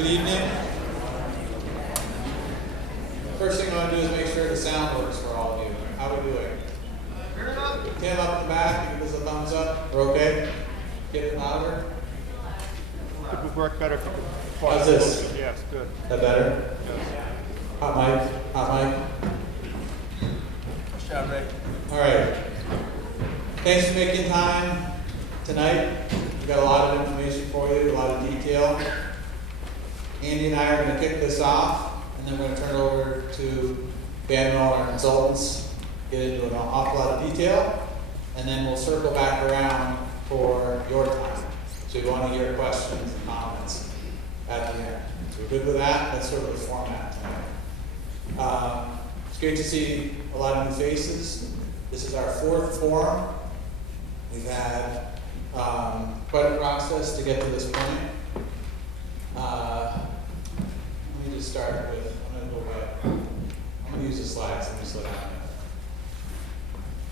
Good evening. First thing I want to do is make sure the sound works for all of you. How are we doing? Tim up in the back, give us a thumbs up. We're okay? Get it louder. It would work better if you could. How's this? Yes, good. Is that better? Yes. Hot mic. Hot mic. Nice job, Ray. All right. Thanks for making time tonight. We've got a lot of information for you, a lot of detail. Andy and I are going to kick this off, and then we're going to turn it over to Dan and all our consultants, get into an awful lot of detail, and then we'll circle back around for your time. So we want to hear questions and comments at the end. So we're good with that? That's sort of the format tonight. It's great to see a lot of new faces. This is our fourth forum. We've had quite a process to get to this point. Let me just start with, I'm going to use the slides. Let me slow down.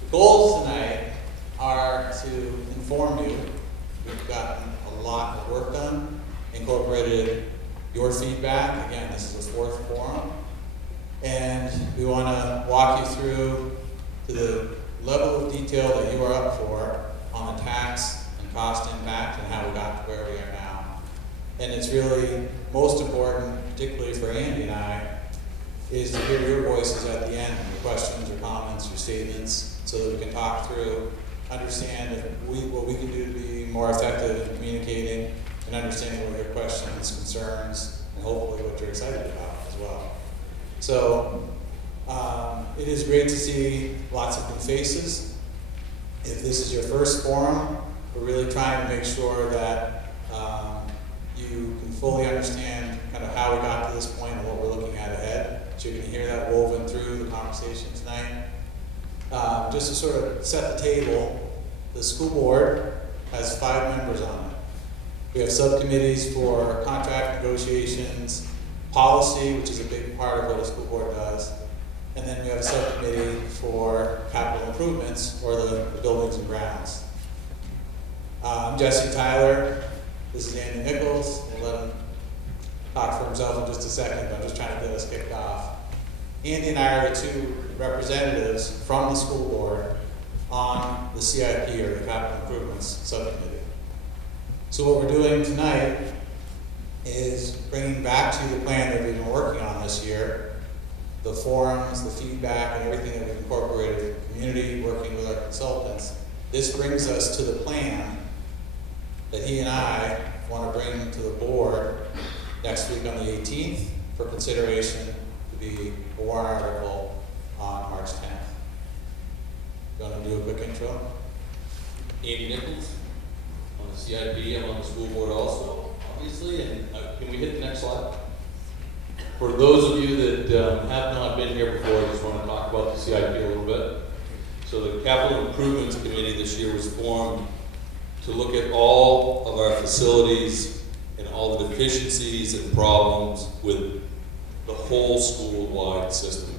The goals tonight are to inform you. We've gotten a lot of work done, incorporated your feedback. Again, this is the fourth forum. And we want to walk you through to the level of detail that you are up for on the tax and cost impact and how we got to where we are now. And it's really most important, particularly for Andy and I, is to hear your voices at the end, your questions, your comments, your statements, so that we can talk through, understand what we can do to be more effective in communicating and understanding what your questions, concerns, and hopefully what you're excited about as well. So it is great to see lots of new faces. If this is your first forum, we're really trying to make sure that you can fully understand kind of how we got to this point and what we're looking at ahead. So you can hear that woven through the conversation tonight. Just to sort of set the table, the school board has 5 members on it. We have subcommittees for contract negotiations, policy, which is a big part of what a school board does, and then we have a subcommittee for capital improvements, or the buildings and grounds. I'm Jesse Tyler. This is Andy Nichols. We'll let him talk for himself in just a second, but I'm just trying to get us kicked off. Andy and I are the 2 representatives from the school board on the CIP, or the Capital Improvements Subcommittee. So what we're doing tonight is bringing back to you the plan that we've been working on this year, the forums, the feedback, and everything that we've incorporated from the community, working with our consultants. This brings us to the plan that he and I want to bring to the board next week on the 18th for consideration to be a warrant article on March 10th. You want to do a quick intro? Andy Nichols, on the CIP, I'm on the school board also, obviously, and can we hit the next slide? For those of you that have not been here before, I just want to talk about the CIP a little bit. So the Capital Improvements Committee this year was formed to look at all of our facilities and all the deficiencies and problems with the whole school-wide system,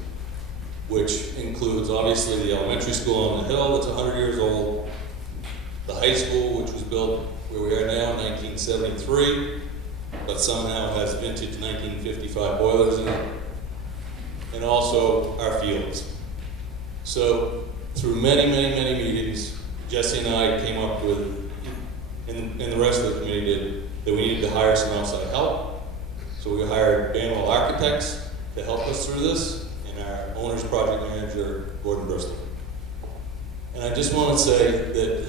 which includes obviously the elementary school on the hill that's 100 years old, the high school, which was built where we are now in 1973, but somehow has vintage 1955 boilers in it, and also our fields. So through many meetings, Jesse and I came up with, and the rest of the committee did, that we needed to hire some outside help. So we hired Banwell Architects to help us through this, and our owner's project manager, Gordon Bristol. And I just want to say that,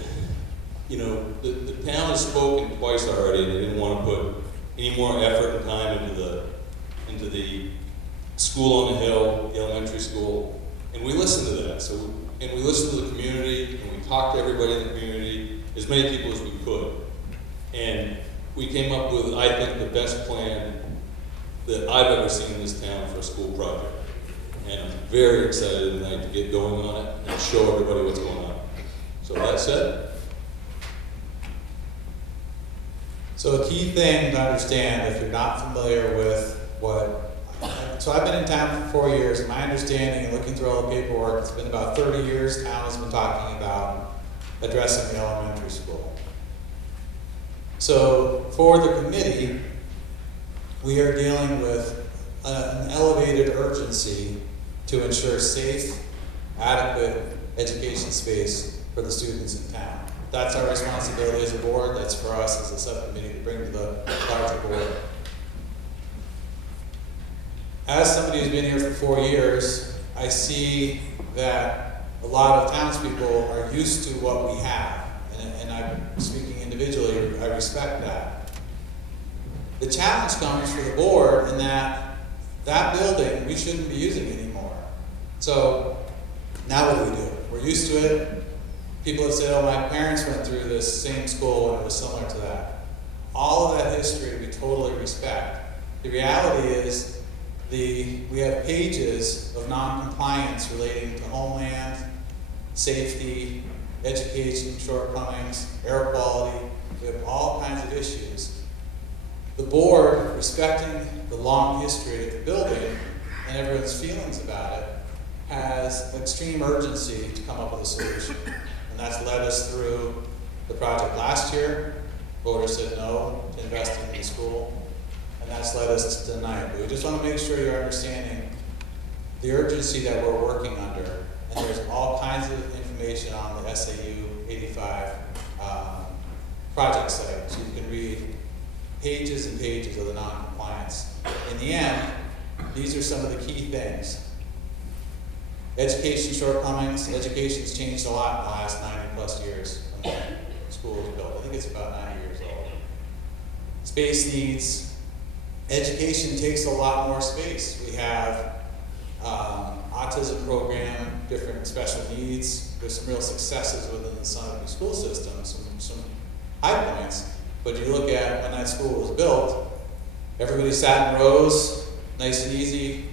you know, the town has spoken twice already, and they didn't want to put any more effort and time into the school on the hill, the elementary school, and we listened to that. And we listened to the community, and we talked to everybody in the community, as many people as we could. And we came up with, I think, the best plan that I've ever seen in this town for a school project. And I'm very excited tonight to get going on it and show everybody what's going on. So that said. So a key thing to understand, if you're not familiar with so I've been in town for 4 years. My understanding, and looking through all the paperwork, it's been about 30 years town has been talking about addressing the elementary school. So for the committee, we are dealing with an elevated urgency to ensure safe, adequate education space for the students in town. That's our responsibility as a board, that's for us as a subcommittee to bring to the larger board. As somebody who's been here for 4 years, I see that a lot of townspeople are used to what we have, and I'm speaking individually, I respect that. The challenge comes for the board in that building we shouldn't be using anymore. So now what do we do? We're used to it. People have said, oh, my parents went through this same school and it was similar to that. All of that history we totally respect. The reality is we have pages of non-compliance relating to homeland, safety, education shortcomings, air quality. We have all kinds of issues. The board, respecting the long history of the building and everyone's feelings about it, has extreme urgency to come up with a solution. And that's led us through the project last year. Voters said no to investing in the school. And that's led us to tonight. But we just want to make sure you're understanding the urgency that we're working under. And there's all kinds of information on the SAU 85 project site. So you can read pages and pages of the non-compliance. In the end, these are some of the key things. Education shortcomings. Education's changed a lot in the last 90 plus years when the school was built. I think it's about 90 years old. Space needs. Education takes a lot more space. We have autism program, different special needs. There's some real successes within the Summit school system, some high points. But you look at when that school was built, everybody sat in rows, nice and easy.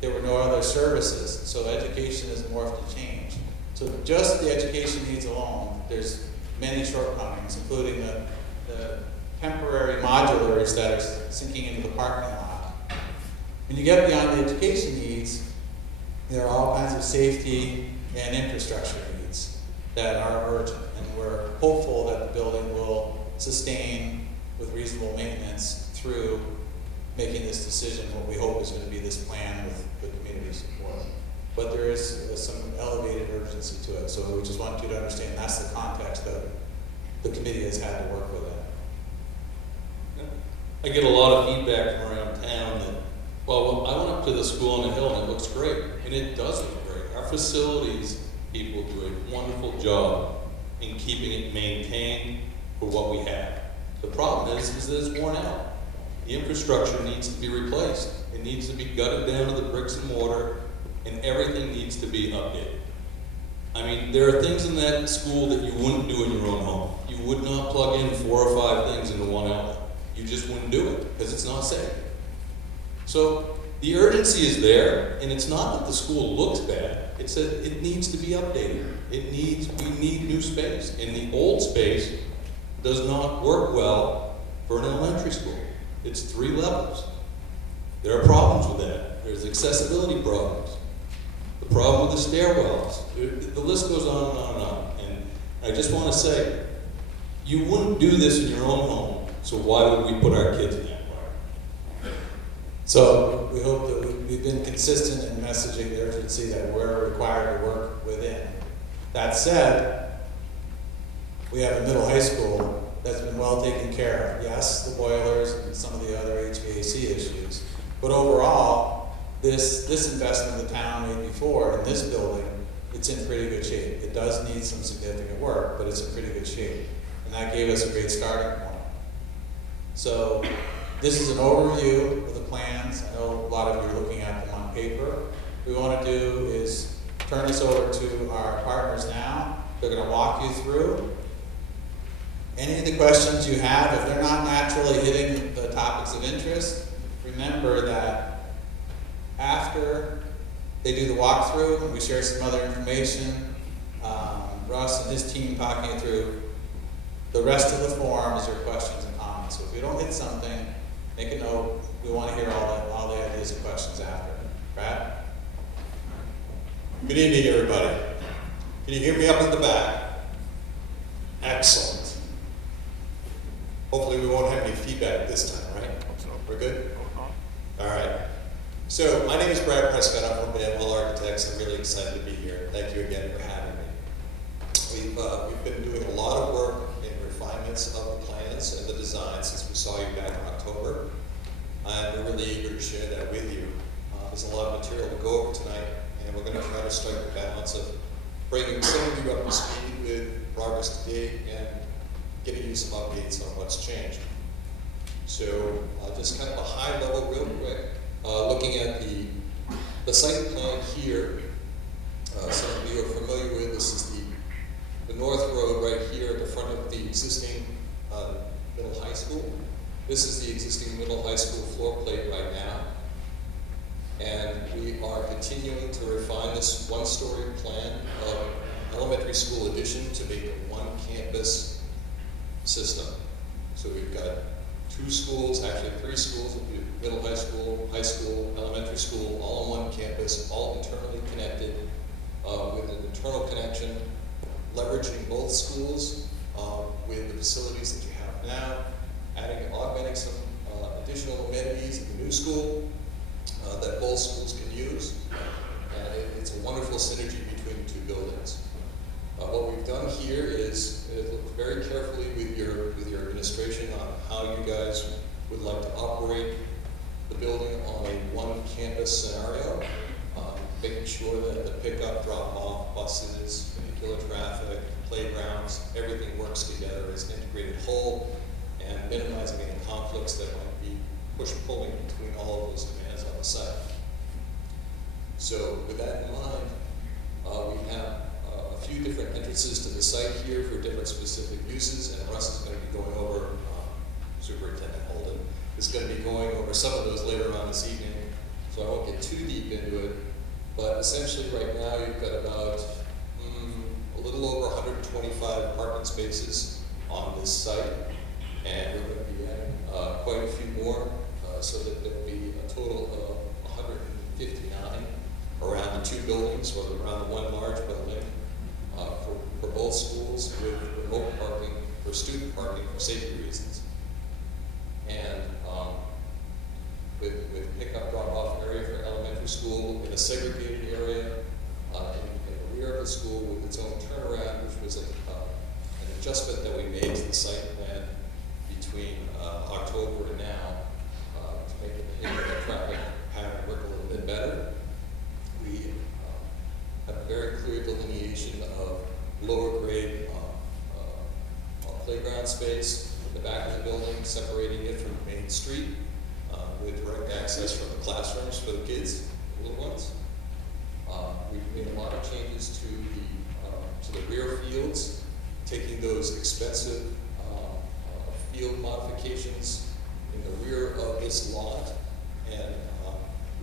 There were no other services. So education has morphed and changed. So just the education needs alone, there's many shortcomings, including the temporary modulars that are sinking into the parking lot. When you get beyond the education needs, there are all kinds of safety and infrastructure needs that are urgent, and we're hopeful that the building will sustain with reasonable maintenance through making this decision, what we hope is going to be this plan with community support. But there is some elevated urgency to it, so we just want you to understand that's the context that the committee has had to work with it. I get a lot of feedback from around town that, well, I went up to the school on the hill and it looks great, and it does look great. Our facilities people do a wonderful job in keeping it maintained for what we have. The problem is that it's worn out. The infrastructure needs to be replaced. It needs to be gutted down to the bricks and mortar, and everything needs to be updated. I mean, there are things in that school that you wouldn't do in your own home. You would not plug in 4 or 5 things into one outlet. You just wouldn't do it because it's not safe. So the urgency is there, and it's not that the school looks bad. It's that it needs to be updated. We need new space, and the old space does not work well for an elementary school. It's 3 levels. There are problems with that. There's accessibility problems. The problem with the stairwells. The list goes on and on and on. And I just want to say, you wouldn't do this in your own home, so why would we put our kids in that environment? So we hope that we've been consistent in messaging the urgency that we're required to work within. That said, we have a middle high school that's been well taken care of. Yes, the boilers and some of the other HVAC issues, but overall, this investment the town made before in this building, it's in pretty good shape. It does need some significant work, but it's in pretty good shape. And that gave us a great starting point. So this is an overview of the plans. I know a lot of you are looking at them on paper. What we want to do is turn this over to our partners now. They're going to walk you through any of the questions you have. If they're not naturally hitting the topics of interest, remember that after they do the walkthrough, we share some other information. Russ and his team talking you through the rest of the forum is your questions and comments. So if you don't hit something, make a note. We want to hear all the ideas and questions after. Brad? Good evening, everybody. Can you hear me up in the back? Excellent. Hopefully we won't have any feedback this time, right? We're good? All right. So my name is Brad Prescott. I'm from Banwell Architects. I'm really excited to be here. Thank you again for having me. We've been doing a lot of work in refinements of the plans and the design since we saw you back in October. I'm really eager to share that with you. There's a lot of material to go over tonight, and we're going to try to strike the balance of bringing some of you up to speed with progress to date and getting you some updates on what's changed. So just kind of a high level real quick, looking at the site plan here, some of you are familiar with, this is the North Road right here at the front of the existing middle high school. This is the existing middle high school floor plate right now. And we are continuing to refine this one-story plan of elementary school addition to make a one-campus system. So we've got 2 schools, actually 3 schools, middle high school, elementary school, all on one campus, all internally connected with an internal connection, leveraging both schools with the facilities that you have now, augmenting some additional amenities in the new school that both schools can use. And it's a wonderful synergy between the 2 buildings. What we've done here is look very carefully with your administration on how you guys would like to operate the building on a one-campus scenario, making sure that the pickup, drop-off, buses, vehicular traffic, playgrounds, everything works together as an integrated whole, and minimizing any conflicts that might be push-pulling between all of those demands on the site. So with that in mind, we have a few different entrances to the site here for different specific uses, and Russ is going to be going over, Superintendent Holden is going to be going over some of those later on this evening, so I won't get too deep into it. But essentially right now you've got about a little over 125 parking spaces on this site, and we're going to be adding quite a few more, so that there will be a total of 159 around the 2 buildings, or around the one large building, for both schools, with remote parking for student parking for safety reasons. And with pickup drop-off area for elementary school in a segregated area in the rear of the school with its own turnaround, which was an adjustment that we made to the site plan between October and now to make the traffic pattern work a little bit better. We have a very clear delineation of lower grade playground space in the back of the building, separating it from the main street with direct access from the classrooms for the kids, the little ones. We've made a lot of changes to the rear fields, taking those expensive field modifications in the rear of this lot and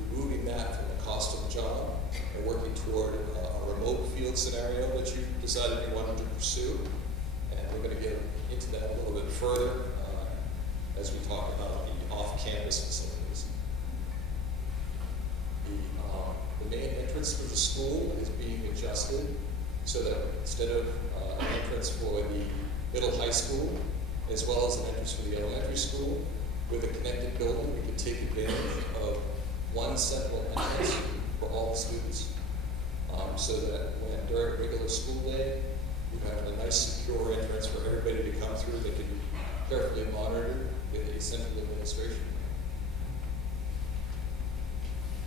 removing that from the cost of the job and working toward a remote field scenario that you decided you wanted to pursue. And we're going to get into that a little bit further as we talk about the off-campus facilities. The main entrance for the school is being adjusted so that instead of an entrance for the middle high school, as well as an entrance for the elementary school, with a connected building, we can take advantage of one central entrance for all students, so that when during regular school day, you have a nice secure entrance for everybody to come through that can be carefully monitored with a central administration.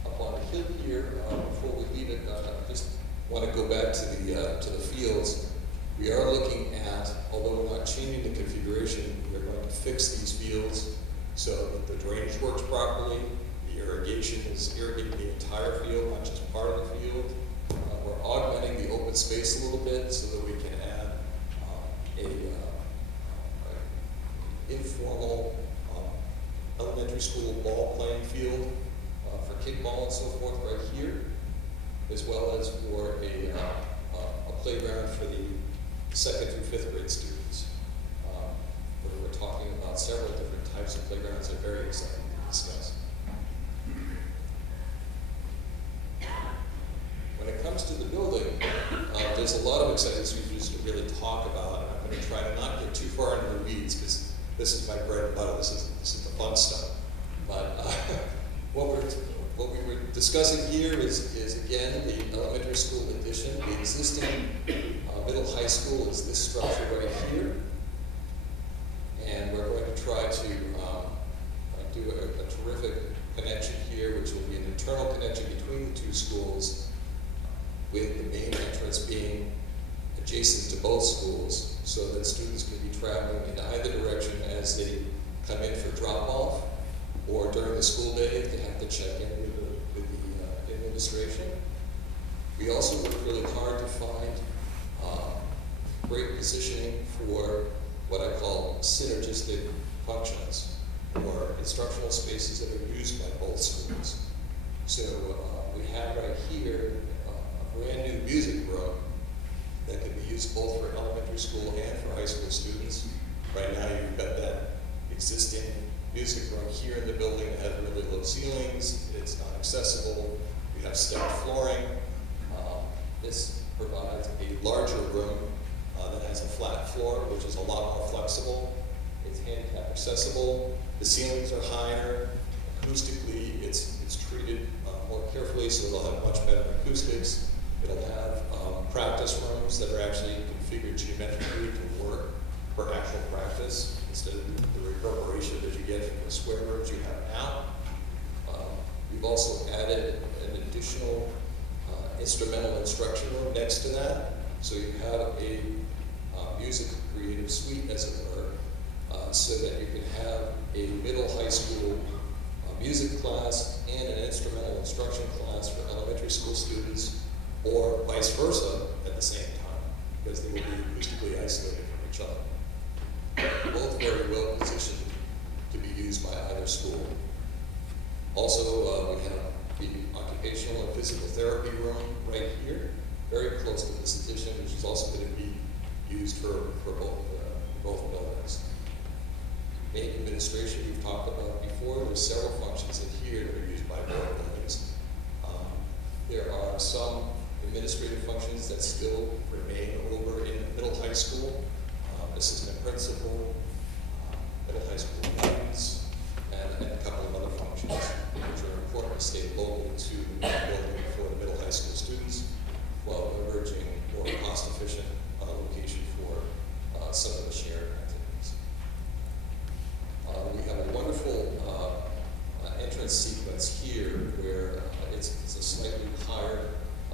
Up on the hill here, before we leave it, I just want to go back to the fields. We are looking at, although we're not changing the configuration, we're going to fix these fields so that the drainage works properly, the irrigation is irrigating the entire field, not just part of the field. We're augmenting the open space a little bit so that we can add informal elementary school ball playing field for kickball and so forth right here, as well as for a playground for the 2nd through 5th grade students. We're talking about several different types of playgrounds that are very exciting to discuss. When it comes to the building, there's a lot of exciting issues to really talk about, and I'm going to try to not get too far into the weeds because This is my bread and butter. This is the fun stuff. But what we were discussing here is again the elementary school addition. The existing middle high school is this structure right here, and we're going to try to do a terrific connection here, which will be an internal connection between the two schools, with the main entrance being adjacent to both schools, so that students can be traveling in either direction as they come in for drop-off, or during the school day if they have to check in with the administration. We also worked really hard to find great positioning for what I call synergistic functions, or instructional spaces that are used by both schools. So we have right here a brand new music room that can be used both for elementary school and for high school students. Right now you've got that existing music room here in the building that has really low ceilings. It's not accessible. We have stepped flooring. This provides a larger room that has a flat floor, which is a lot more flexible. It's handicap accessible. The ceilings are higher. Acoustically, it's treated more carefully, so it'll have much better acoustics. It'll have practice rooms that are actually configured geometrically to work for actual practice instead of the reverberation that you get from the square rooms you have now. We've also added an additional instrumental instruction room next to that, so you have a music creative suite, as it were, so that you can have a middle high school music class and an instrumental instruction class for elementary school students, or vice versa at the same time, because they will be acoustically isolated from each other. Both very well positioned to be used by either school. Also, we have the occupational and physical therapy room right here, very close to this addition, which is also going to be used for both buildings. Main administration we've talked about before. There's several functions in here that are used by both buildings. There are some administrative functions that still remain over in middle high school. Assistant principal, middle high school meetings, and a couple of other functions which are important to stay local to the building for the middle high school students, while leveraging more cost-efficient location for some of the shared activities. We have a wonderful entrance sequence here where it's a slightly higher,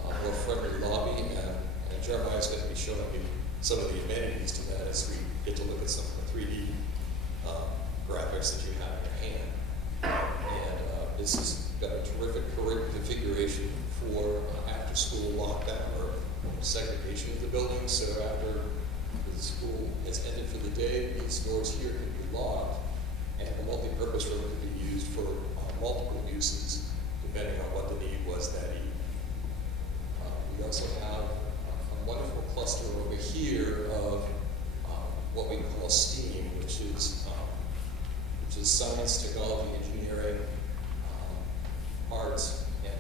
more friendly lobby, and Jeremiah's going to be showing you some of the amenities to that as we get to look at some of the 3D graphics that you have in your hand. And this has got a terrific configuration for after-school lockdown or segregation of the building. So after the school has ended for the day, these doors here can be locked, and the multi-purpose room can be used for multiple uses depending on what the need was that evening. We also have a wonderful cluster over here of what we call STEAM, which is science, technology, engineering, arts, and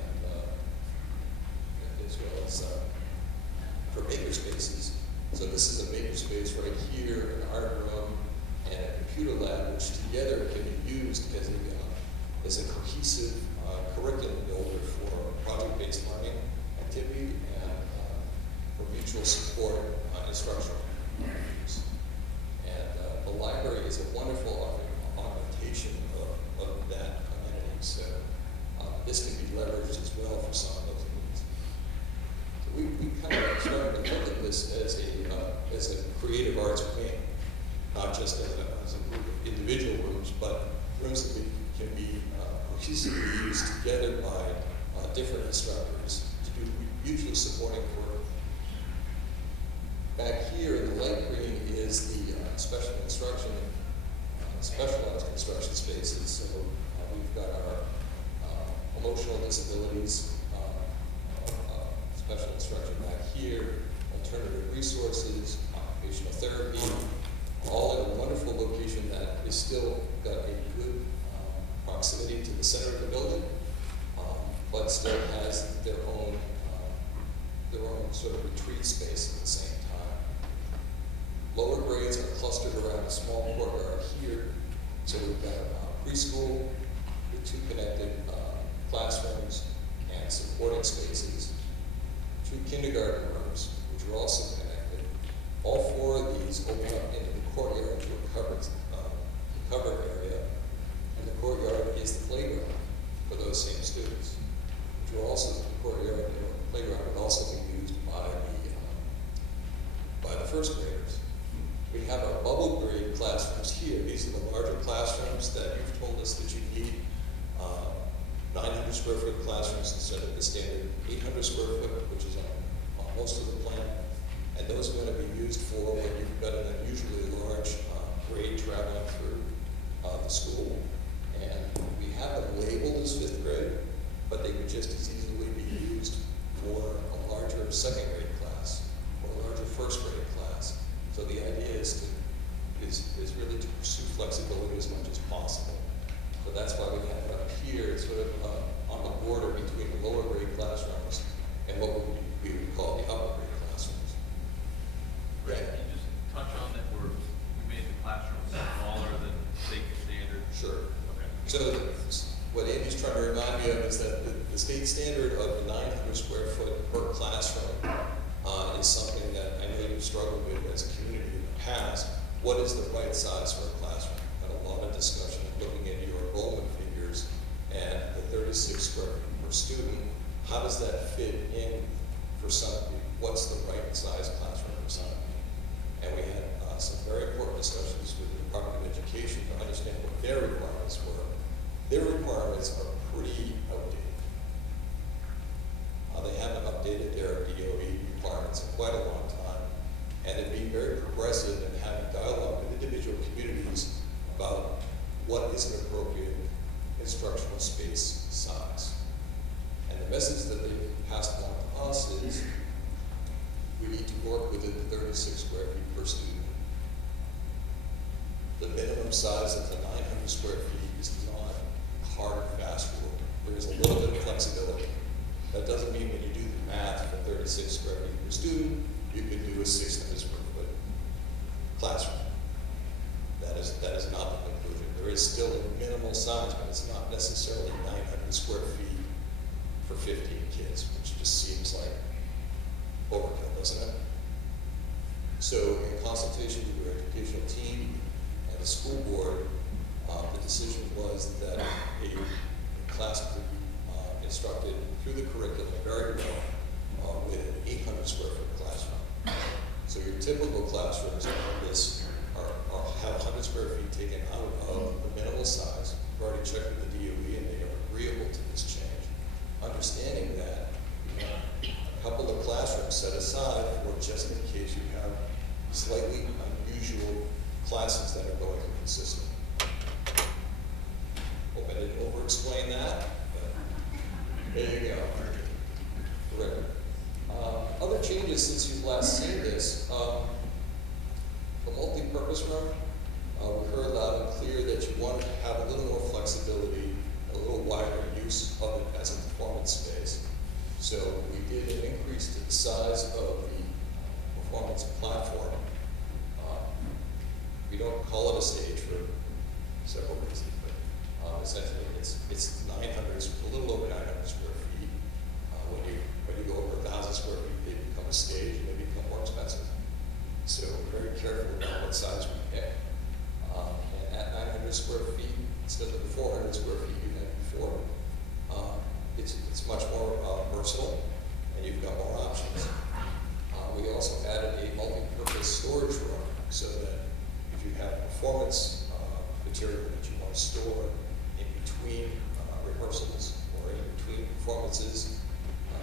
as well as for makerspaces. So this is a makerspace right here, an art room, and a computer lab, which together can be used as a cohesive curriculum builder for project-based learning activity and for mutual support instructional use. And the library is a wonderful augmentation of that amenity. So this can be leveraged as well for some of those needs. So we kind of started to look at this as a creative arts wing, not just as a group of individual rooms, but rooms that can be cohesively used together by different instructors to do mutually supporting work. Back here in the light green is the specialized construction spaces. So we've got our emotional disabilities, special instruction back here, alternative resources, occupational therapy, all in a wonderful location that is still got a good proximity to the center of the building, but still has their own sort of retreat space at the same time. lower grades are clustered around a small courtyard here. So we've got preschool with 2 connected classrooms and supporting spaces, 2 kindergarten rooms, which are also connected. All 4 of these open up into the courtyard to a covered area, and the courtyard is the playground for those same students. Which will also, the courtyard, the playground would also be used by the first graders. We have our bubble grade classrooms here. These are the larger classrooms that you've told us that you need. 900 square foot classrooms instead of the standard 800 square foot, which is on most of the plan. And those are going to be used for when you've got an unusually large grade traveling through the school. And we have them labeled as 5th grade, but they could just as easily be used for a larger 2nd grade class or a larger 1st grade class. So the idea is really to pursue flexibility as much as possible. So that's why we have it up here, sort of on the border between the lower grade classrooms and what we would call the upper grade classrooms. Right. Can you just touch on that we made the classrooms smaller than state standard? Sure. Okay. So what Andy's trying to remind me of is that the state standard of 900 square foot per classroom is something that I know you've struggled with as a community in the past. What is the right size for a classroom? Had a lot of discussion looking at your enrollment figures and the 36 square feet per student. How does that fit in for Sunapee? What's the right size classroom for Sunapee? And we had some very important discussions with the Department of Education to understand what their requirements were. Their requirements are pretty outdated. They haven't updated their DOE requirements in quite a long time. And they're being very progressive and having dialogue with individual communities about what is an appropriate instructional space size. And the message that they passed on to us is we need to work within the 36 square feet per student. The minimum size of the 900 square feet is not hard and fast rule. There is a little bit of flexibility. That doesn't mean when you do the math for 36 square feet per student, you can do a 600 square foot classroom. That is not the conclusion. There is still a minimal size, but it's not necessarily 900 square feet for 15 kids, which just seems like overkill, doesn't it? So in consultation with your educational team and the school board, the decision was that a class could be instructed through the curriculum very well with an 800 square foot classroom. So your typical classrooms have 100 square feet taken out of the minimal size. We've already checked with the DOE and they are agreeable to this change. Understanding that, a couple of classrooms set aside for just in case you have slightly unusual classes that are going through the system. Hope I didn't over-explain that, but there you go. Correct. Other changes since you've last seen this, the multi-purpose room, we heard loud and clear that you wanted to have a little more flexibility, a little wider use of it as a performance space. So we did an increase to the size of the performance platform. We don't call it a stage for several reasons, but essentially it's 900, a little over 900 square feet. When you go over 1,000 square feet, they become a stage and they become more expensive. So we're very careful about what size we pick. And at 900 square feet, instead of the 400 square feet you had before, it's much more versatile, and you've got more options. We also added a multi-purpose storage room so that if you have performance material that you want to store in between rehearsals or in between performances,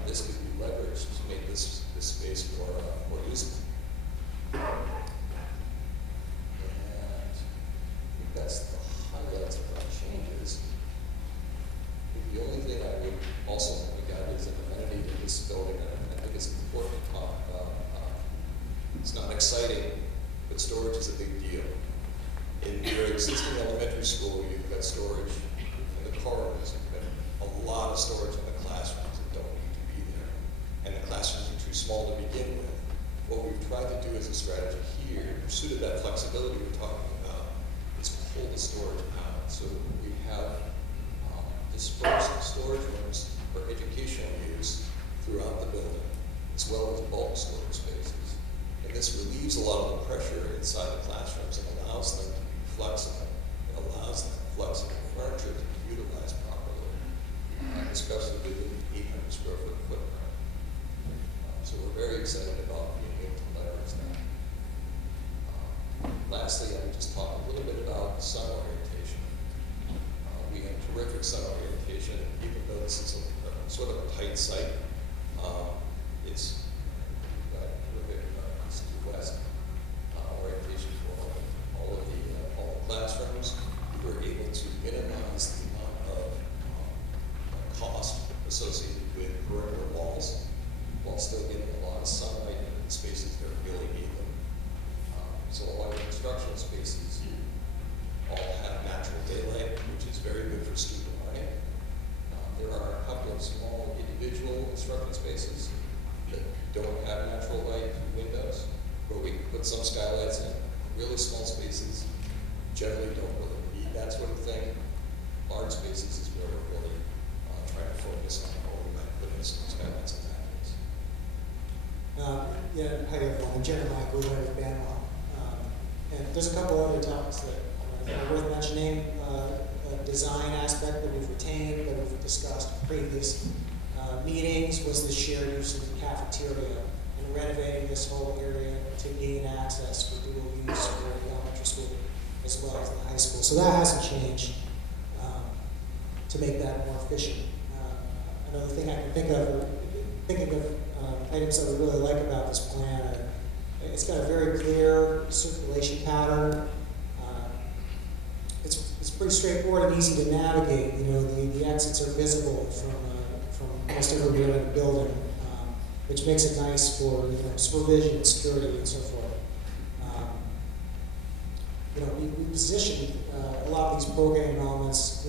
this could be leveraged to make this space more usable. And I think that's the highlights of our changes. I think the only thing I would also point out is an amenity in this building that I think is important to talk about. It's not exciting, but storage is a big deal. In your existing elementary school, you've got storage in the corridors. You've got a lot of storage in the classrooms that don't need to be there. And the classrooms are too small to begin with. What we've tried to do as a strategy here, pursue dispersed storage rooms for educational use throughout the building, as well as bulk storage spaces. And this relieves a lot of the pressure inside the classrooms and allows them to be flexible. It allows them flexible furniture to be utilized properly, especially within the 800 square foot footprint. So we're very excited about being able to leverage that. Lastly, I would just talk a little bit about sun orientation. We have terrific sun orientation, even though this is a sort of a tight site. It's terrific east to west orientation for all the classrooms. We were able to minimize the amount of cost associated with perimeter walls, while still getting a lot of sunlight in the spaces that really need them. So all our instructional spaces all have natural daylight, which is very good for student learning. There are a couple of small individual instruction spaces that don't have natural light through windows, where we put some skylights in. Really small spaces generally don't really need that sort of thing. Large spaces is where we're really trying to focus on, or we might put in some skylights in that case. Yeah, hi everyone. I'm Jeremiah Goulart with Banwell. And there's a couple other topics that are worth mentioning. A design aspect that we've retained, that we've discussed in previous meetings, was the shared use of the cafeteria and renovating this whole area to gain access for dual use for the elementary school as well as the high school. So that hasn't changed to make that more efficient. Another thing I can think of, thinking of items that we really like about this plan are, it's got a very clear circulation pattern. It's pretty straightforward and easy to navigate. You know, the exits are visible from almost everywhere in the building, which makes it nice for supervision, security, and so forth. We positioned a lot of these programming elements,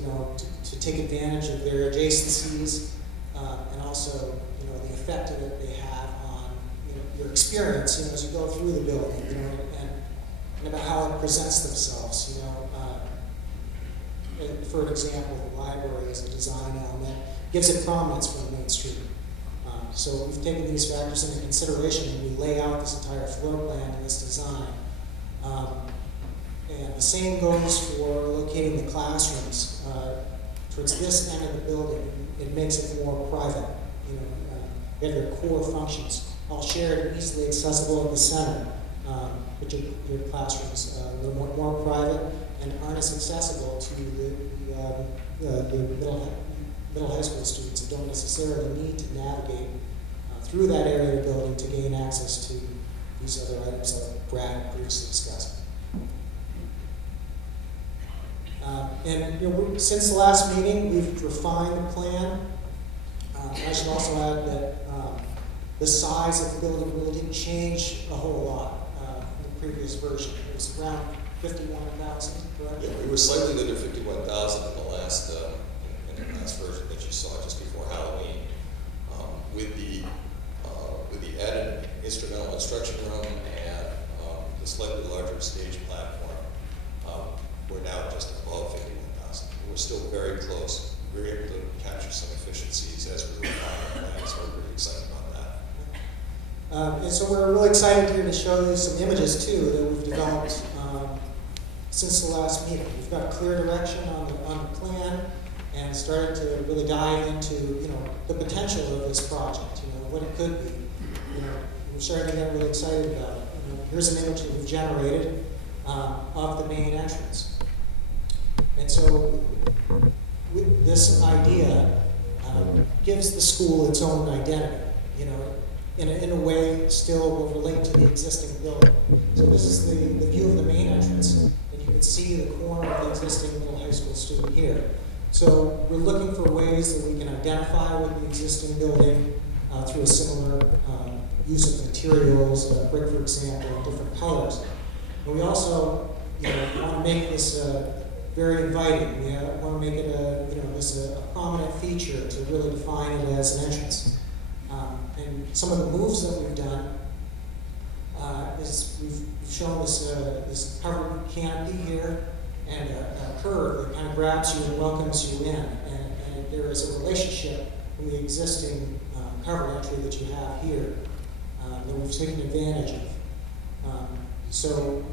to take advantage of their adjacencies, and also, the effect that they have on your experience, as you go through the building, and about how it presents themselves, For an example, the library as a design element gives it prominence from Main Street. So we've taken these factors into consideration when we lay out this entire floor plan and this design. And the same goes for locating the classrooms towards this end of the building. It makes it more private. They have their core functions all shared and easily accessible at the center, but your classrooms are a little more private and aren't as accessible to the middle high school students who don't necessarily need to navigate through that area of the building to gain access to these other items that Brad previously discussed. Since the last meeting, we've refined the plan. I should also add that the size of the building really didn't change a whole lot from the previous version. It was around 51,000, correct? Yeah, we were slightly under 51,000 in the last version that you saw just before Halloween. With the added instrumental instruction room and the slightly larger stage platform, we're now just above 51,000. We're still very close. We were able to capture some efficiencies as we refine our plans, so we're really excited about that. And so we're really excited here to show you some images too that we've developed since the last meeting. We've got clear direction on the plan and started to really dive into the potential of this project, what it could be. We're starting to get really excited about it. Here's an image that we've generated of the main entrance. And so with this idea gives the school its own identity, in a way still will relate to the existing building. So this is the view of the main entrance, and you can see the corner of the existing middle high school student here. So we're looking for ways that we can identify with the existing building through a similar use of materials, brick for example, in different colors. And we also want to make this very inviting. We want to make it a prominent feature to really define it as an entrance. And some of the moves that we've done is we've shown this covered canopy here and a curve that kind of grabs you and welcomes you in, and it there is a relationship from the existing covered entry that you have here that we've taken advantage of. So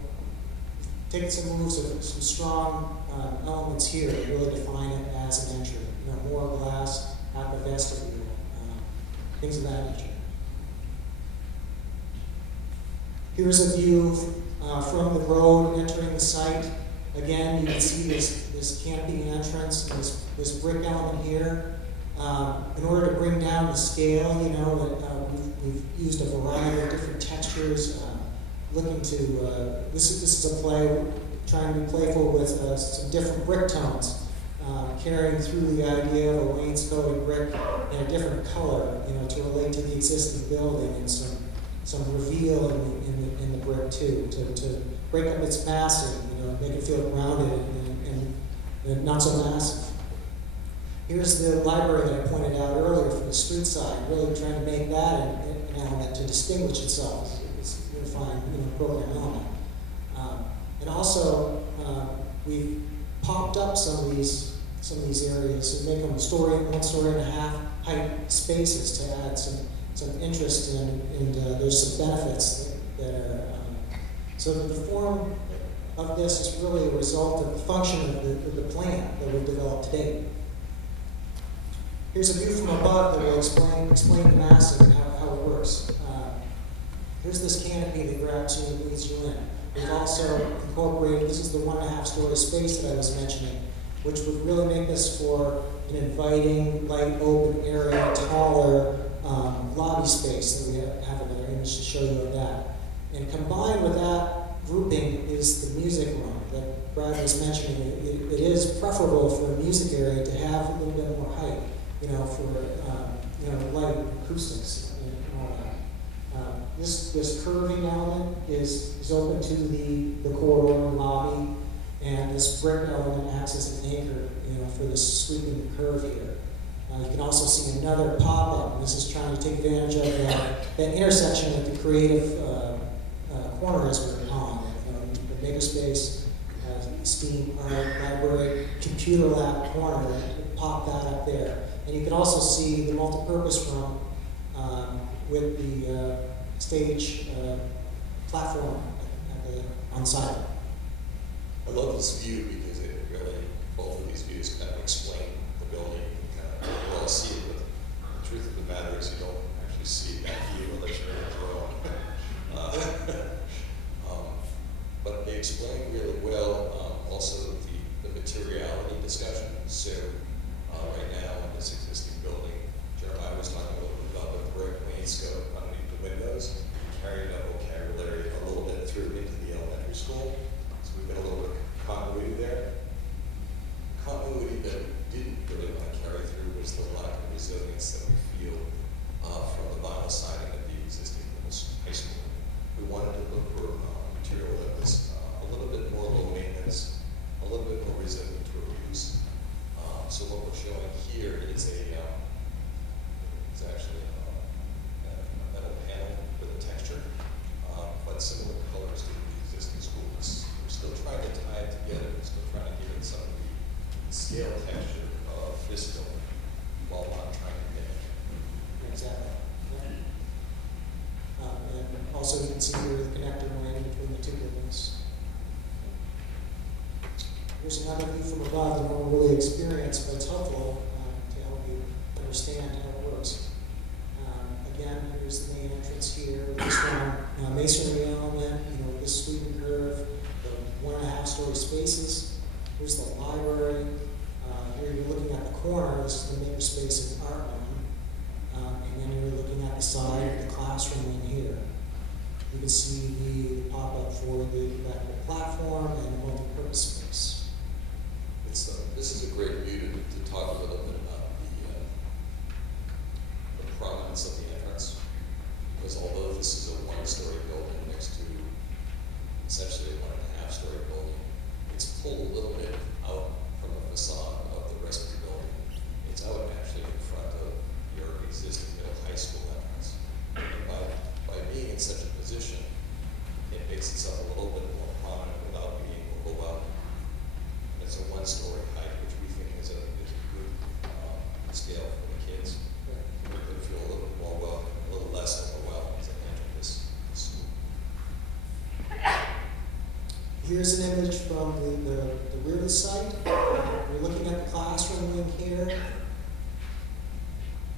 taking some moves of some strong elements here that really define it as an entry. You know, more glass at the vestibule, things of that nature. Here's a view from the road entering the site. Again, you can see this canopy entrance, and this brick element here. In order to bring down the scale, you know, we've used a variety of different textures. Looking to this is a play trying to be playful with some different brick tones, carrying through the idea of a wainscoted brick in a different color, you know, to relate to the existing building, and some reveal in the brick too, to break up its massing, you know, make it feel grounded and not so massive. Here's the library that I pointed out earlier from the street side, really trying to make that an element to distinguish itself. It's a unifying, you know, program element. And also, we've popped up some of these areas and make them 1.5 story height spaces to add some interest in, and there's some benefits that are. So the form of this is really a result of the function of the plan that we've developed to date. Here's a view from above that will explain the massing and how it works. Here's this canopy that grabs you and leads you in. We've also incorporated, this is the 1.5 story space that I was mentioning, which would really make this for an inviting, light, open area, taller lobby space that we have another image to show you of that. And combined with that grouping is the music room that Brad was mentioning. It is preferable for a music area to have a little bit more height, you know, for you know, light acoustics and all that. This curving element is open to the corridor and lobby, and this brick element acts as an anchor, you know, for this sweeping curve here. You can also see another pop-up. This is trying to take advantage of that intersection with the creative corner, as we're calling it. The makerspace, STEAM, art, library, computer lab corner. Pop that up there. And you can also see the multi-purpose room with the stage platform on site. I love this view because it really, both of these views kind of explain the building. You can all see it, but the truth of the matter is you don't actually see that view unless you're in the drone. But they explain really well also the materiality discussion. So right now in this existing building, Jeremiah was talking a little bit about the brick wainscot underneath the windows, carrying that vocabulary a little bit through into the elementary school. So we've got a little bit of continuity there. Continuity that we didn't really want to carry through was the lack of resilience that we feel from the vinyl siding of the existing high school. We wanted to look for material that was a little bit more low maintenance, a little bit more resilient to abuse. So what we're showing here is it's actually a metal panel with a texture, but similar colors to the existing schools. We're still trying to tie it together. We're still trying to give it some of the scale texture of this building while not trying to mimic it. Exactly. And also you can see here the connector line between the two buildings. Here's another view from above that no one really experienced, but it's helpful to help you understand how it works. Again, here's the main entrance here, this one masonry element, you know, this sweeping curve, the 1.5 story spaces. Here's the library. Here you're looking at the corner, this is the makerspace and art room. And then you're looking at the side of the classroom in here. You can see the pop-up for the platform and the multi-purpose space. This is a great view to talk a little bit about the prominence of the entrance, because although this is a 1-story building next to essentially a 1.5 story building, it's pulled a little bit out from the facade of the rest of the building. It's out actually in front of your existing middle high school entrance. And by being in such a position, it makes itself a little bit more prominent without being overwhelming. It's a 1-story height, which we think Here's an image from the rear of the site. We're looking at the classroom wing here.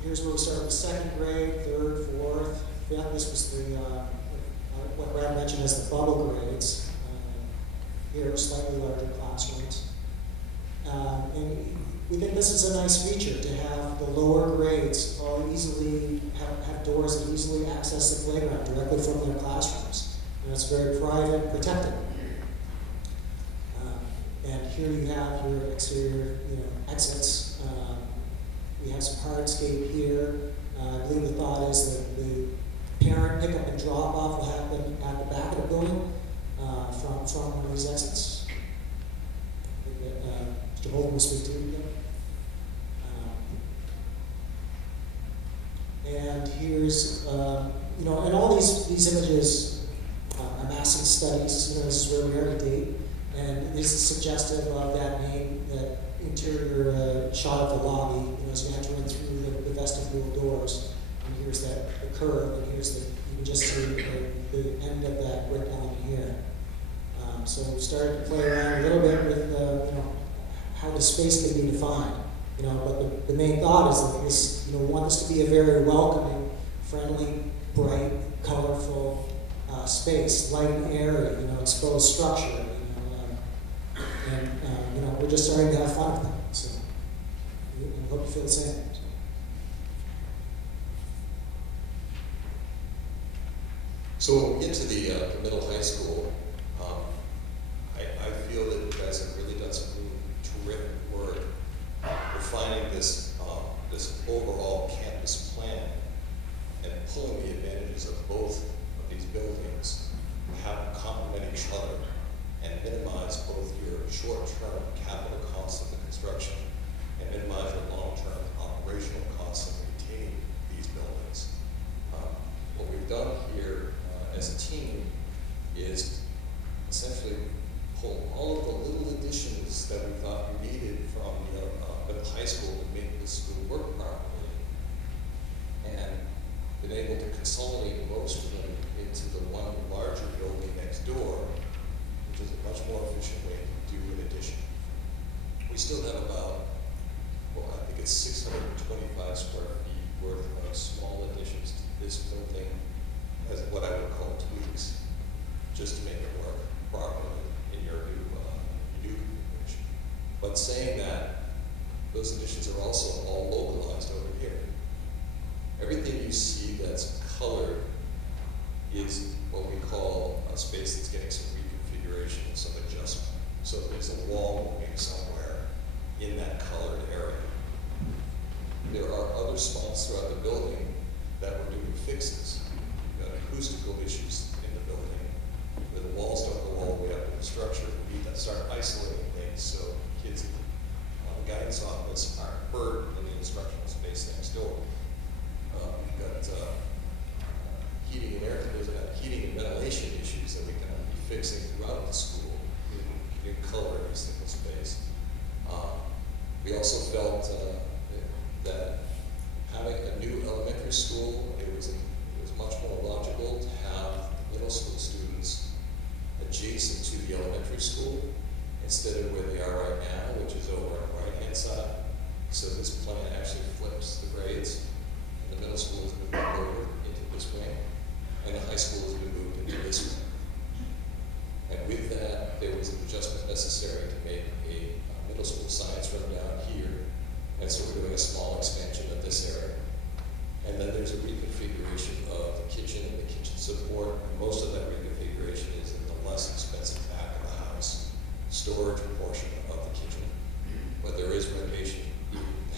Here's where we start with second grade, third, fourth, fifth. This was the what Brad mentioned as the bubble grades. Here, slightly larger classrooms. And we think this is a nice feature to have the lower grades all easily have doors that easily access the playground directly from their classrooms. And it's very private, protected. And here you have your exterior, exits. We have some hardscape here. I believe the thought is that the parent pickup and drop off will happen at the back of the building from one of these exits. Mr. Holden will speak to you again. And here's, and all these images are massing studies. This is where we are to date. And this is suggestive of that interior shot of the lobby, as you enter in through the vestibule doors. And here's the curve, and here's you can just see the end of that brick element here. So we started to play around a little bit with, how the space can be defined. But the main thought is that this, we want this to be a very welcoming, friendly, bright, colorful space, light and airy, exposed structure. And we're just starting to have fun with it. So I hope you feel the same. So when we get to the middle high school, I feel that you guys have really done some really terrific work refining this overall campus plan and pulling the advantages of both of these buildings, have them complement each other, and minimize both your short-term capital costs of the construction and minimize your long-term operational costs of maintaining these buildings. What we've done here as a team is essentially pull all of the little additions that we thought we needed from the high school to make the school work properly, and been able to consolidate most of them into the one larger building next door, which is a much more efficient way to do an addition. We still have about, I think it's 625 square feet worth of small additions to this building as what I would call tweaks, just to make it work properly in your new configuration. But saying that, those additions are also all localized over here. Everything you see that's colored is what we call a space that's getting some reconfiguration, some adjustment. So there's a wall moving somewhere in that colored area. There are other spots throughout the building that we're doing fixes. We've got acoustical issues in the building, where the walls don't go all the way up to the structure. We need to start isolating things so kids in the guidance office aren't hurt in the instructional space next door. We've got heating and ventilation issues that we can be fixing throughout the school in color every single space. We also felt that having a new elementary school, it was much more logical to have middle school students adjacent to the elementary school instead of where they are right now, which is over on the right-hand side. So this plan actually flips the grades. The middle school has been moved over into this wing, and the high school has been moved into this wing. And with that, there was an adjustment necessary to make a middle school science room down here, and so we're doing a small expansion of this area. And then there's a reconfiguration of the kitchen and the kitchen support, and most of that reconfiguration is in the less expensive back of the house, storage portion of the kitchen. But there is renovation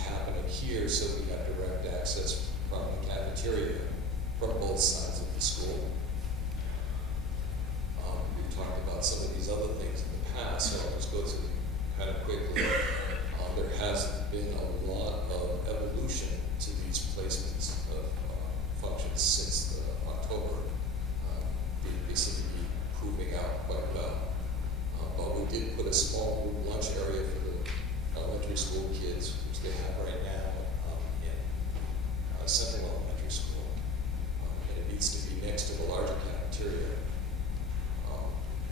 happening here, so we have direct access from the cafeteria from both sides of the school. We've talked about some of these other things in the past, so I'll just go through them kind of quickly. There has been a lot of evolution to these placements of functions since October. They seem to be proving out quite well. But we did put a small group lunch area for the elementary school kids, which they have right now in Central Elementary School. And it needs to be next to the larger cafeteria.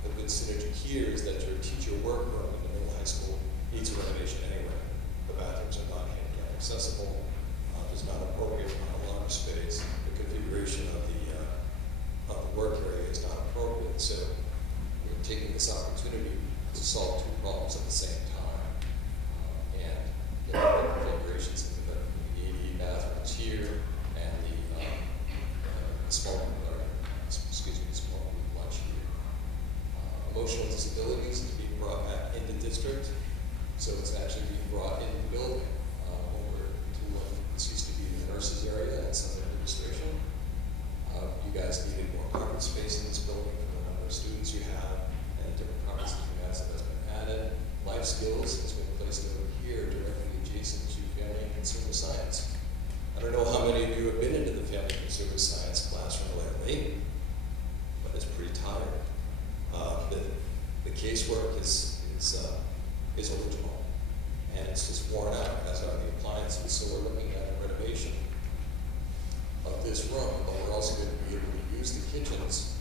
The good synergy here is that your teacher workroom in the middle high school needs a renovation anyway. The bathrooms are not handicap accessible. There's not appropriate amount of laundry space. The configuration of the work area is not appropriate. So we're taking this opportunity to solve two problems at the same time. And get the configurations of the ADA bathrooms here and the small lunch here. Emotional disabilities is being brought back in the district, so it's actually being brought in the building over to what this used to be the nurses area and some administration. You guys needed more parking space in this building for the number of students you have and different parking spaces that's been added. Life skills has been placed over here directly adjacent to family and consumer science. I don't know how many of you have been into the family and consumer science classroom lately, but it's pretty tired. The casework is original, and it's just worn out, as are the appliances. So we're looking at a renovation of this room, but we're also going to be able to use the kitchens,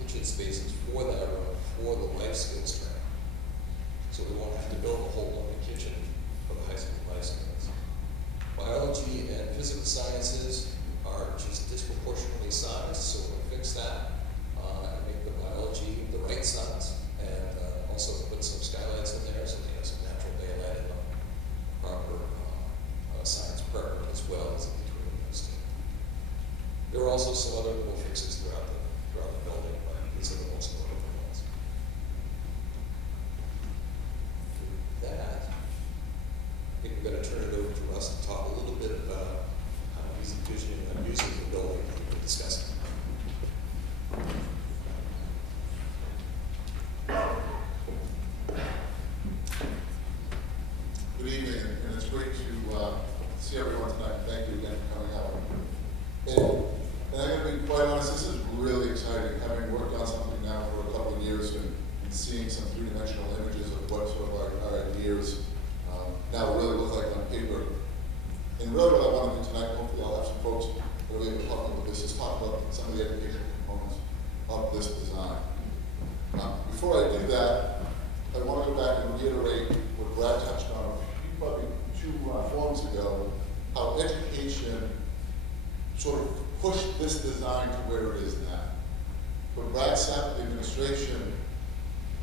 kitchen spaces for that room for the life skills training. So we won't have to build a whole other kitchen for the high school life skills. Biology and physical sciences are just disproportionately sized, so we'll fix that and make the biology the right size, and also put some skylights in there so they have some natural daylight and proper science prep as well as in between those two. There are also some other little fixes throughout the building, but these are the most notable ones. With that, I think we're going to turn it over to Russ to talk a little bit about how he's envisioning using the building that we're discussing. Good evening, and it's great to see everyone tonight. Thank you again for coming out. And I'm going to be quite honest, this is really exciting, having worked on something now for a couple of years and seeing some three-dimensional images of what sort of our ideas now really look like on paper. And really what I want to do tonight, hopefully I'll have some folks that will be able to talk about this, is talk about some of the educational components of this design. Before I do that, I want to go back and reiterate what Brad touched on probably two forums ago, how education sort of pushed this design to where it is now. When Brad sat with the administration,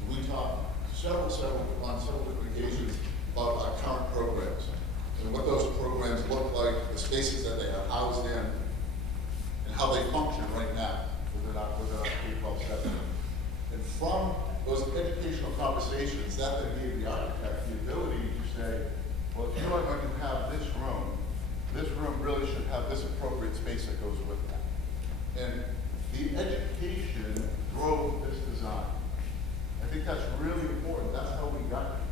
we talked on several different occasions about our current programs and what those programs look like, the spaces that they are housed in, and how they function right now within our K-12 setting. And from those educational conversations, that then gave the architect the ability to say, well, if you know I can have this room really should have this appropriate space that goes with that. And the education drove this design. I think that's really important. That's how we got here.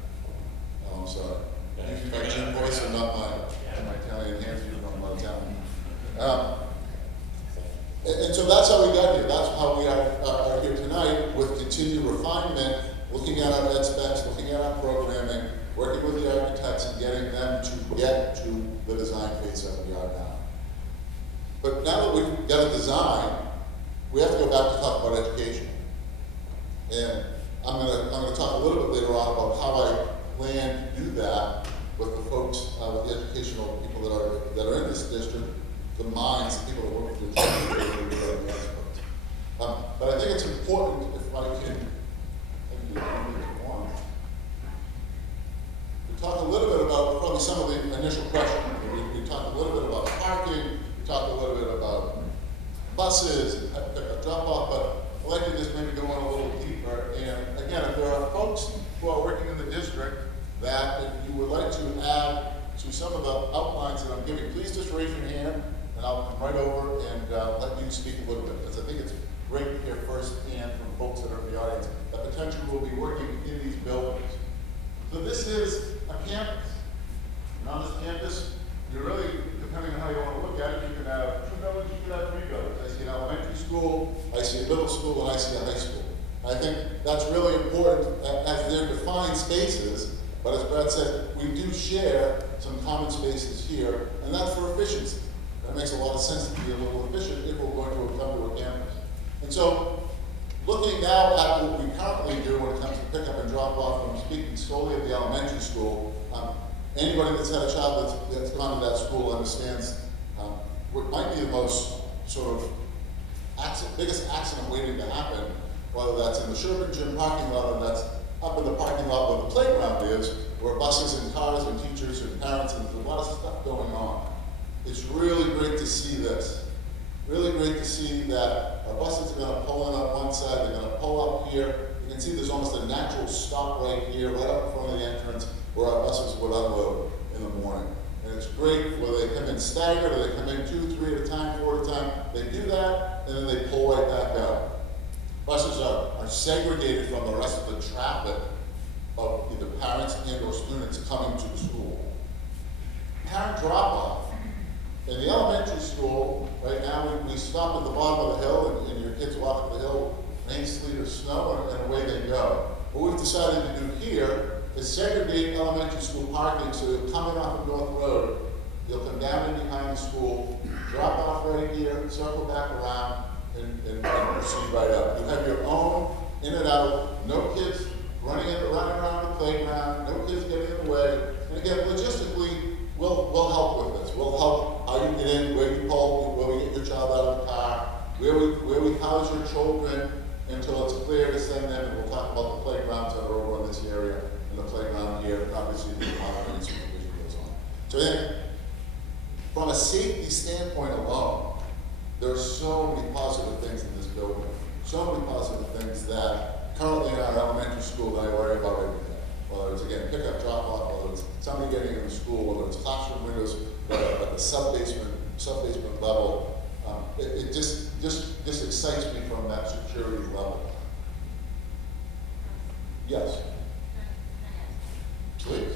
Oh, I'm sorry. You my Jim voice or not mine? My Italian hands, you don't know Italian. And so that's how we got here. That's how we are here tonight with continued refinement, looking at our ed specs, looking at our programming, working with the architects and getting them to get to the design phase that we are now. But now that we've got a design, we have to go back to talk about education. And I'm gonna talk a little bit later on about how I plan to do that with the folks, with the educational people that are in this district, the minds, the people that work with the experts. But I think it's important if I can talk a little bit about probably some of the initial questions. We talked a little bit about parking, we talked a little bit about buses, drop-off, but I'd like to just maybe go on a little deeper. And again, if there are folks who are working in the district that if you would like to add to some of the outlines that I'm giving, please just raise your hand and I'll come right over and let you speak a little bit, because I think it's great to hear firsthand from folks that are in the audience that potentially will be working in these buildings. So this is a campus. And on this campus, you're really, depending on how you want to look at it, you can have 2 buildings, you can have 3 buildings. I see an elementary school, I see a middle school, and I see a high school. I think that's really important as they're defined spaces, but as Brad said, we do share some common spaces here, and that's for efficiency. That makes a lot of sense to be a little efficient if we're going to come to a campus. And so, Looking now at what we currently do when it comes to pick up and drop off, I'm speaking solely of the elementary school. Anybody that's had a child that's gone to that school understands what might be the most sort of biggest accident waiting to happen, whether that's in the Sherburne Gym parking lot or that's up in the parking lot where the playground is, where buses and cars and teachers and parents and there's a lot of stuff going on. It's really great to see this. Really great to see that our buses are going to pull in on one side, they're going to pull up here. You can see there's almost a natural stop right here, right up in front of the entrance, where our buses would unload in the morning. And it's great whether they come in staggered or they come in 2, 3 at a time, 4 at a time. They do that, and then they pull right back out. Buses are segregated from the rest of the traffic of either parents and or students coming to the school. Parent drop-off. In the elementary school, right now, we stop at the bottom of the hill, and your kids walk up the hill, rain, sleet, or snow, and away they go. What we've decided to do here is segregate elementary school parking, so you're coming off of North Road, you'll come down in behind the school, drop off right here, circle back around, and proceed right up. You have your own in and out, no kids running around the playground, no kids getting in the way. And again, logistically, we'll help with this. We'll help how you get in, where you pull, where we get your child out of the car, where we house your children until it's clear to send them, and we'll talk about the playgrounds that are over in this area, and the playground here, and obviously the monitoring and supervision goes on. So then, from a safety standpoint alone, there are so many positive things in this building, so many positive things that currently in our elementary school that I worry about every day. Whether it's, again, pick up, drop off, whether it's somebody getting in the school, whether it's classroom windows, whether at the sub-basement level, it just excites me from that security level. Yes? Please.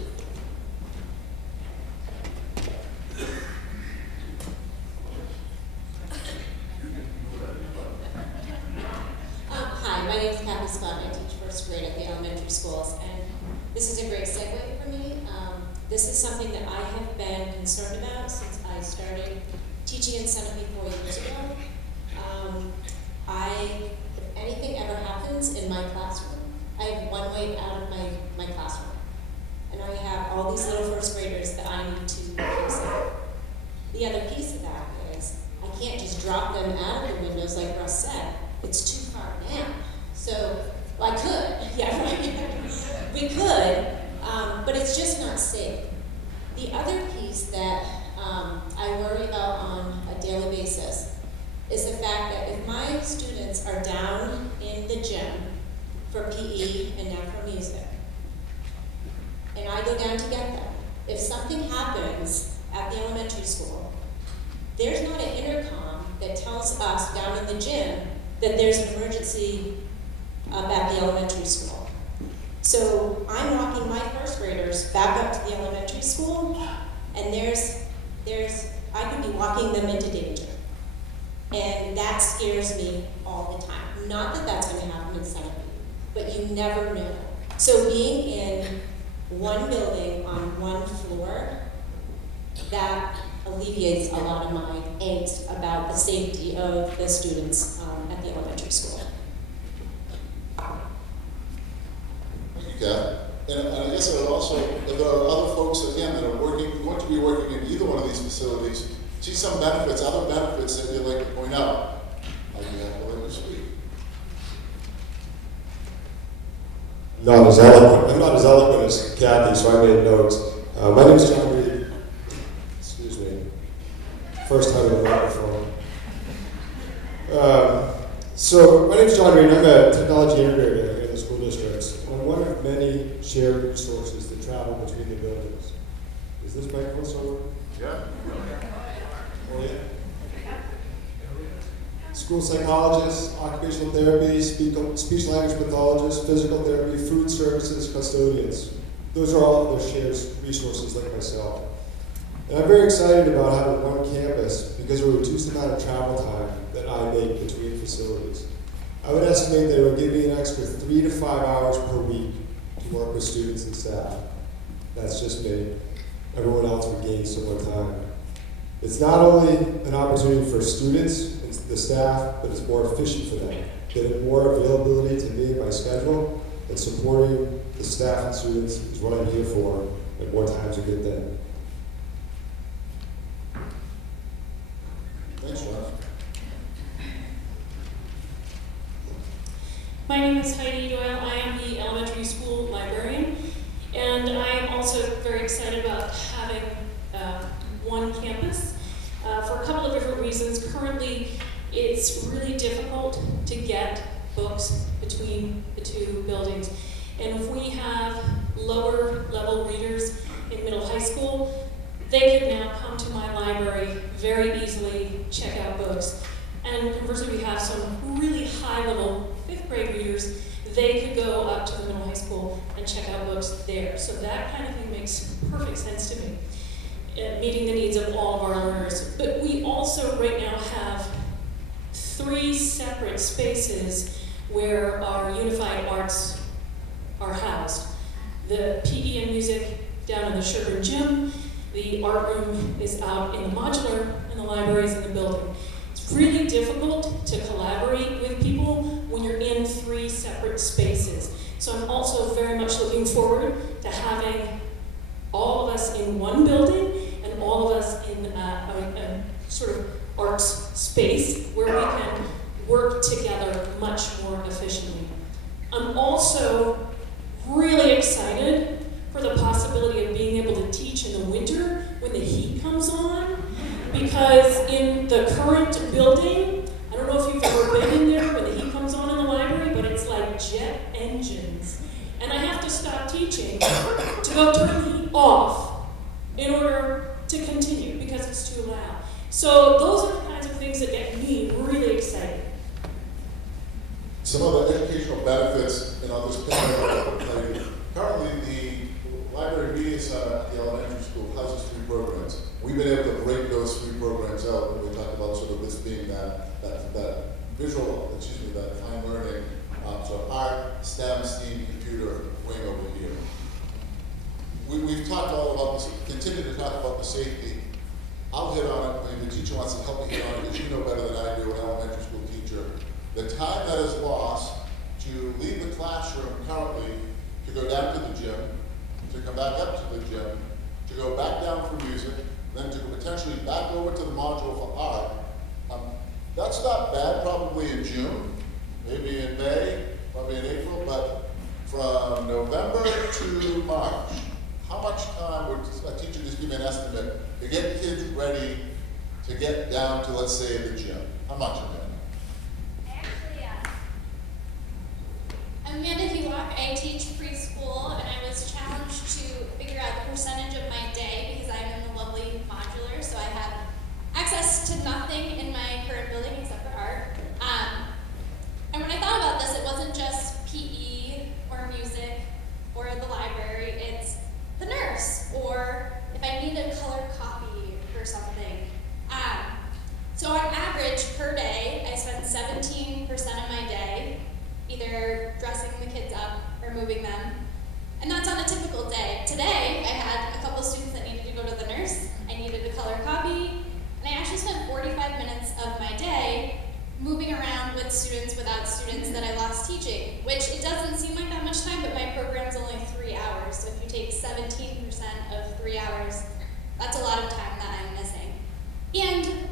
Hi, my name is Kathy Scott. I teach first grade at the elementary schools, and this is a great segue for me. This is something that I have been concerned about since I started teaching in Centipede 4 years ago. If anything ever happens in my classroom, I have one way out of my classroom. And I have all these little first graders that I need to babysit. The other piece of that is I can't just drop them out of the windows like Russ said. It's too far down. So, well, I could, yeah, right. We could, but it's just not safe. The other piece that I worry about on a daily basis is the fact that if my students are down in the gym for PE and now for music, and I go down to get them, if something happens at the elementary school, there's not an intercom that tells us down in the gym that there's an emergency at the elementary school. So I'm walking my first graders back up to the elementary school, and I could be walking them into danger. And that scares me all the time. Not that that's going to happen in Centipede, but you never know. So being in one building on one floor, that alleviates a lot of my angst about the safety of the students at the elementary school. Okay. And I guess I would also, if there are other folks, again, that are going to be working in either one of these facilities, see some benefits, other benefits that you'd like to point out. I'll be willing to speak. I'm not as eloquent as Kathy, so I made notes. My name is John Reed. Excuse me. First time in the microphone. So my name is John Reed. I'm a technology integrator in the school districts. I'm one of many shared resources that travel between the buildings. Is this microphone still? Yeah. Oh yeah. School psychologists, occupational therapy, speech language pathologists, physical therapy, food services, custodians. Those are all other shared resources like myself. And I'm very excited about having one campus because it would reduce the amount of travel time that I make between facilities. I would estimate that it would give me an extra 3 to 5 hours per week to work with students and staff. That's just me. Everyone else would gain similar time. It's not only an opportunity for students and the staff, but it's more efficient for them. Getting more availability to me, my schedule, and supporting the staff and students is what I'm here for, and more time's a good thing. Thanks, Ron. My name is Heidi Doyle. I am the elementary school librarian, and I am also very excited about having one campus for a couple of different reasons. Currently, it's really difficult to get books between the two buildings, and if we have lower level readers in middle high school, they can now come to my library very easily, check out books. And conversely, we have some really high-level 5th grade readers. They could go up to the middle high school and check out books there. So that kind of thing makes perfect sense to me, meeting the needs of all of our learners. But we also right now have 3 separate spaces where our unified arts are housed. The PE and music down in the Sugar Gym, the art room is out in the modular, and the library is in the building. It's really difficult to collaborate with people when you're in 3 separate spaces. So I'm also very much looking forward to having all of us in one building and all of us in a sort of arts space where we can work together much more efficiently. I'm also really excited for the possibility of being able to teach in the winter when the heat comes on, because in the current building, I don't know if you've ever been in there when the heat comes on in the library, but it's like jet engines. And I have to stop teaching to go turn the heat off in order to continue because it's too loud. So those are the kinds of things that get me really excited. Some of the educational benefits, and I'll just pick it up. Currently, the library media center at the elementary school houses 3 programs. We've been able to break those 3 programs out when we talk about sort of this being that visual, that fine learning, so art, STEM, STEAM, computer, wing over here. We've talked all about this, continue to talk about the safety. I'll hit on it, maybe the teacher wants to help me hit on it, because you know better than I do, an elementary school teacher. The time that is lost to leave the classroom currently to go down to the gym, to come back up to the gym, to go back down for music, then to go potentially back over to the module for art. That's not bad probably in June, maybe in May, probably in April, but from November to March, how much time would a teacher just give me an estimate to get kids ready to get down to, let's say, the gym? How much of that? I'm Amanda Hewak. I teach preschool, and I was challenged to figure out the percentage of my day because I'm in the lovely modular, so I have access to nothing in my current building except for art. And when I thought about this, it wasn't just PE or music or the library, it's the nurse, or if I need a color copy or something. So on average per day, I spend 17% of my day either dressing the kids up or moving them. And that's on a typical day. Today, I had a couple students that needed to go to the nurse. I needed a color copy. And I actually spent 45 minutes of my day moving around with students without students that I lost teaching, which it doesn't seem like that much time, but my program's only 3 hours. So if you take 17% of 3 hours, that's a lot of time that I'm missing. And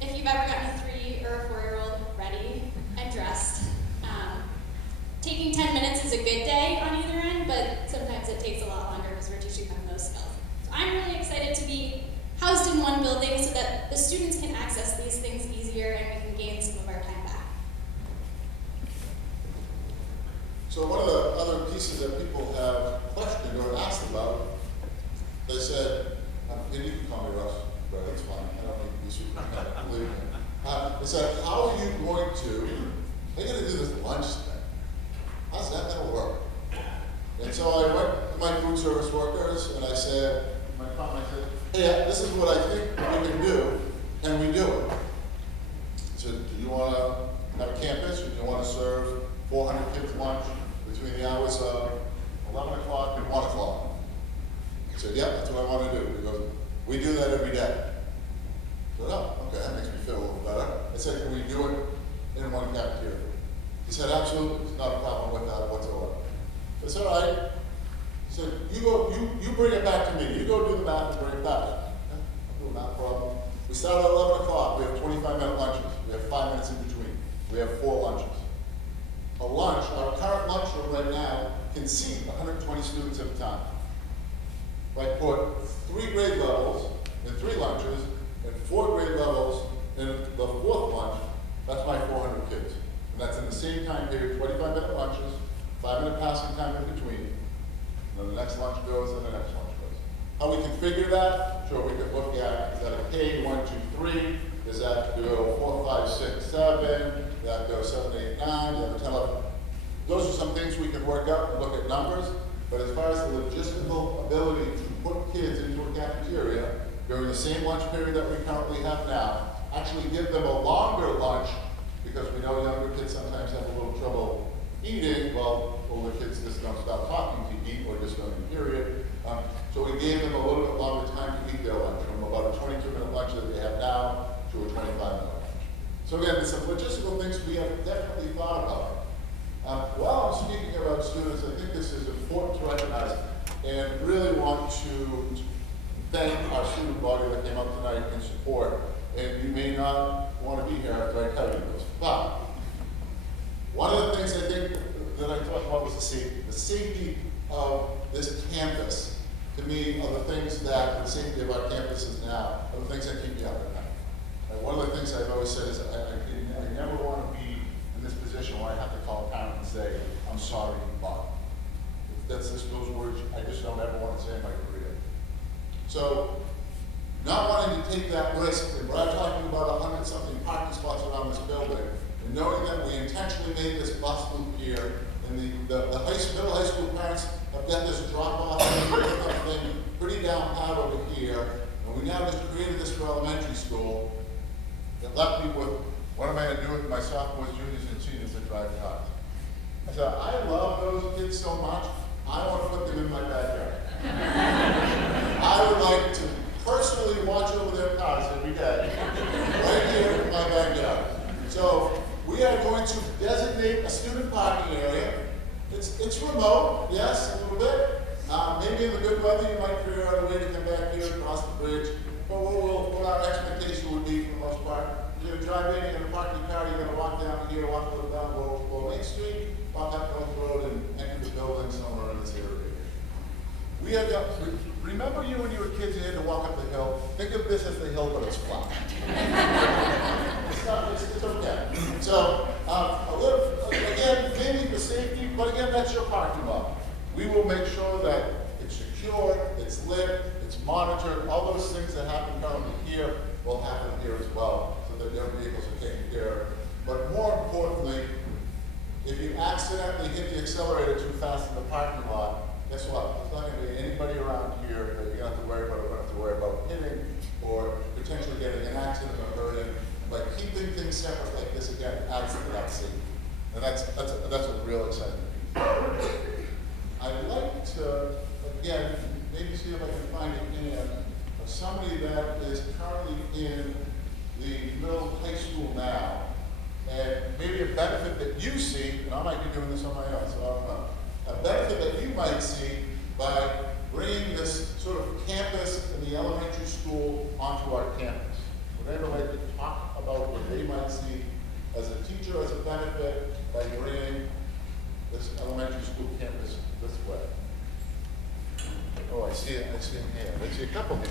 if you've ever gotten a 3 or a 4-year-old ready and dressed, taking 10 minutes is a good day on either end, but sometimes it takes a lot longer because we're teaching them those skills. So I'm really excited to be housed in one building so that the students can access these things easier and we can gain some of our time back. So one of the other pieces that people have questioned or asked about, they said, and you can call me Russ, but it's fine, I don't need to be super believe me. They said, how are you going to, they're going to do this lunch thing. How's that going to work? And so I went to my food service workers and I said, hey, this is what I think we can do. Can we do it? I said, do you want to have a campus or do you want to serve 400 kids lunch between the hours of 11 o'clock and 1 o'clock? I said, yeah, that's what I want to do. He goes, we do that every day. said, oh, okay, that makes me feel a little better. I said, can we do it in one cafeteria? He said, absolutely, it's not a problem with that whatsoever. I said, all right. He said, you bring it back to me. You go do the math and bring it back. Okay, I'll do a math problem. We start at 11 o'clock. We have 25-minute lunches. We have 5 minutes in between. We have 4 lunches. A lunch, our current lunchroom right now can seat 120 students at a time. If I put 3 grade levels in 3 lunches and 4 grade levels in the 4th lunch, that's my 400 kids. And that's in the same time period, 25-minute lunches, 5-minute passing time in between. And then the next lunch goes and the next lunch goes. How we configure that? Sure, we could look at, is that a K, 1, 2, 3? Does that go 4, 5, 6, 7? Does that go 7, 8, 9? Does that go 10, 11? Those are some things we can work out and look at numbers. But as far as the logistical ability to put kids into a cafeteria during the same lunch period that we currently have now, actually give them a longer lunch, because we know younger kids sometimes have a little trouble eating. Well, older kids just don't stop talking to eat or just don't eat, period. So we gave them a little bit longer time to eat their lunch, from about a 22-minute lunch that they have now to a 25-minute lunch. So again, there's some logistical things we have definitely thought about. While I'm speaking about students, I think this is important to recognize and really want to thank our student body that came up tonight in support. And you may not want to be here after I tell you this, but one of the things I think that I talked about was the safety. The safety of this campus, to me, are the things that, the safety of our campus is now, are the things that keep me up at night. And one of the things I've always said is I never want to be in this position where I have to call a parent and say, I'm sorry, but. That's just those words I just don't ever want to say in my career. So, not wanting to take that risk, and we're talking about 100-something parking spots around this building, and knowing that we intentionally made this bus loop here, and the middle high school parents have got this drop-off thing pretty down pat over here, and we now just created this for elementary school. It left me with, what am I going to do with my sophomores, juniors, and seniors that drive cars? I said, I love those kids so much, I want to put them in my backyard. I would like to personally watch over their cars every day, right here in my backyard. So we are going to designate a student parking area. It's remote, yes, a little bit. Maybe in the good weather you might figure out a way to come back here across the bridge. But what our expectation would be for the most part, you're going to drive in, you're going to park your car, you're going to walk down here, walk a little down Lower Main Street, walk up North Road, and enter the building somewhere in this area. We have got, remember you when you were kids, you had to walk up the hill? Think of this as the hill, but it's flat. It's okay. So, again, maybe for safety, but again, that's your parking lot. We will make sure that it's secure, it's lit, it's monitored, all those things that happen currently here will happen here as well, so that their vehicles are taken care of. But more importantly, if you accidentally hit the accelerator too fast in the parking lot, guess what? There's not going to be anybody around here that you're going to have to worry about, or going to have to worry about hitting, or potentially getting an accident or hurting. By keeping things separate like this, again, adds to that safety. And that's a real exciting piece. I'd like to, again, maybe see if I can find a hand of somebody that is currently in the middle high school now, and maybe a benefit that you see, and I might be doing this on my own, so I don't know, a benefit that you might see by bringing this sort of campus in the elementary school onto our campus. Would anyone like to talk about what they might see as a teacher, as a benefit, by bringing this elementary school campus this way? Oh, I see it. I see a hand. I see a couple hands.